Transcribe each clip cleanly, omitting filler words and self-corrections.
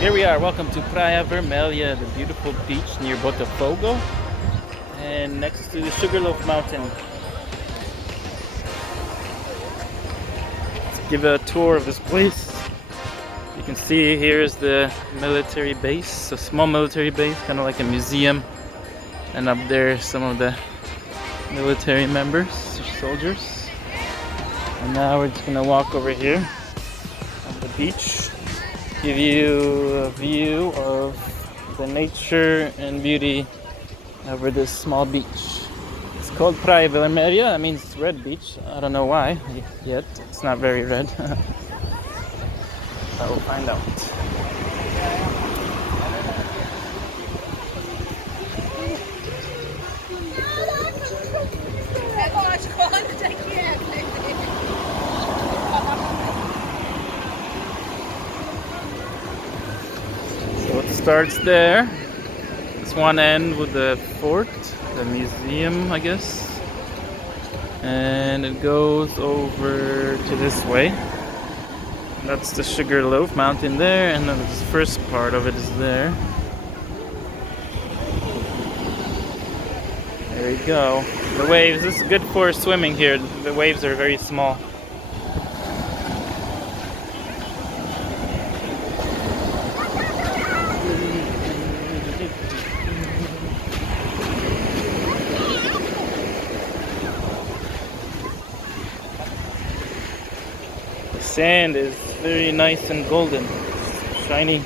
Here we are. Welcome to Praia Vermelha, the beautiful beach near Botafogo, and next to the Sugarloaf Mountain. Let's give a tour of this place. You can see here is the military base, a small military base, kind of like a museum. And up there, some of the military members, soldiers. And now we're just gonna walk over here on the beach. Give you a view of the nature and beauty over this small beach. It's called Praia Vermelha. That means red beach. I don't know why yet. It's not very red. I will find out. So it starts there. It's one end with the fort, the museum, I guess. And it goes over to this way. That's the Sugarloaf Mountain there, and then the first part of it is there. There you go. The waves, this is good for swimming here. The waves are very small. The sand is very nice and golden, shiny.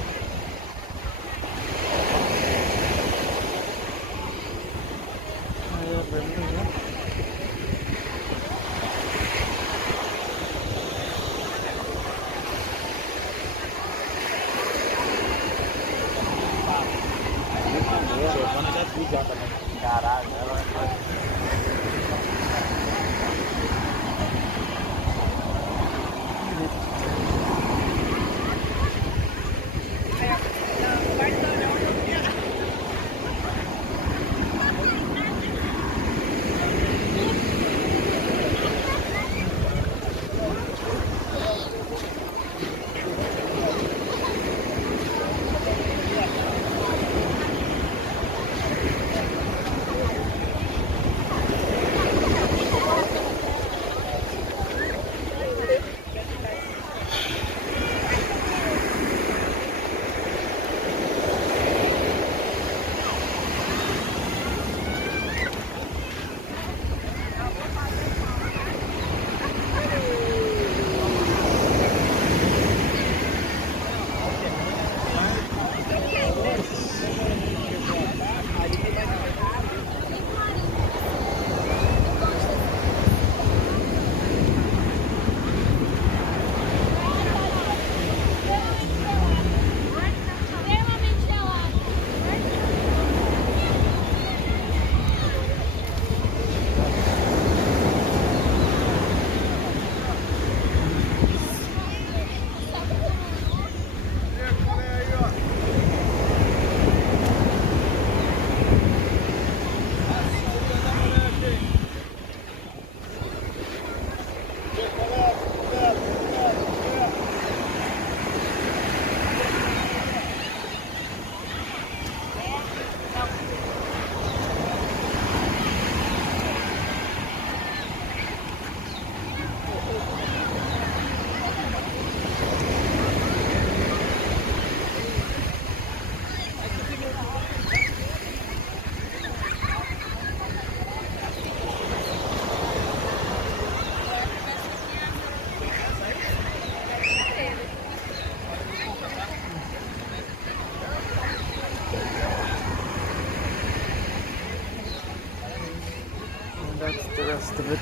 That's the rest of it.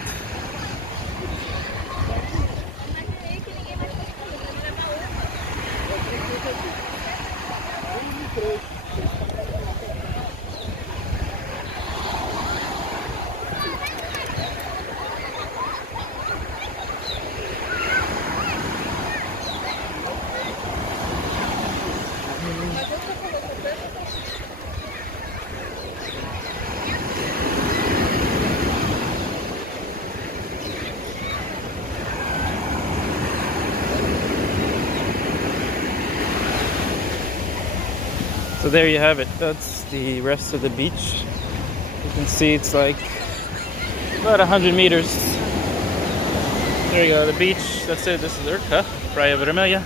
So there you have it. That's the rest of the beach. You can see it's like about 100 meters. There you go, the beach. That's it. This is Urca, Praia Vermelha.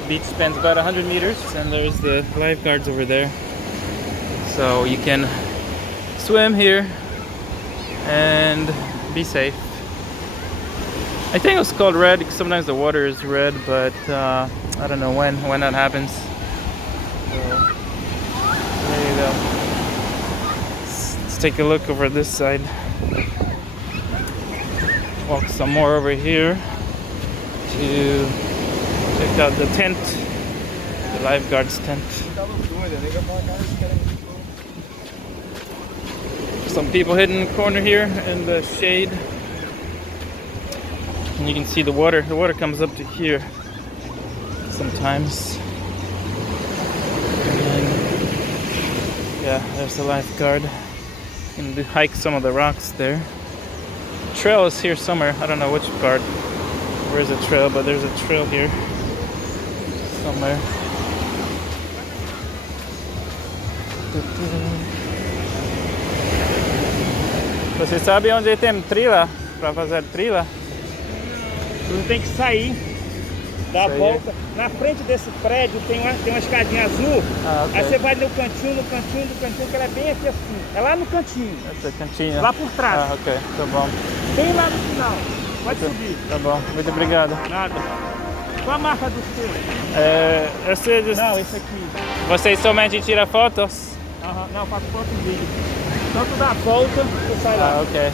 The beach spans about 100 meters, and there's the lifeguards over there. So you can swim here and be safe. I think it's called red because sometimes the water is red, but I don't know when that happens. So there you go. Let's take a look over this side. Walk some more over here to check out the tent, the lifeguards tent. Some people hidden in the corner here in the shade. And you can see the water. The water comes up to here sometimes. And yeah, there's the lifeguard. You can hike some of the rocks there. The trail is here somewhere. I don't know which part. Where's the trail? But there's a trail here somewhere. Você sabe onde tem trilha? Para fazer trilha? Você tem que sair, dar a volta. Na frente desse prédio tem uma escadinha azul. Ah, okay. Aí você vai no cantinho, que ela é bem aqui assim. É lá no cantinho. Essa cantinha. Lá por trás. Ah, ok. Tá bom. Bem lá no final. Pode subir. Tá bom. Muito obrigado. Nada. Qual a marca do seu? Não, esse aqui. Vocês somente tiram fotos? Não, faço foto e vídeo. Tanto dá a volta, você sai lá. Ah, ok.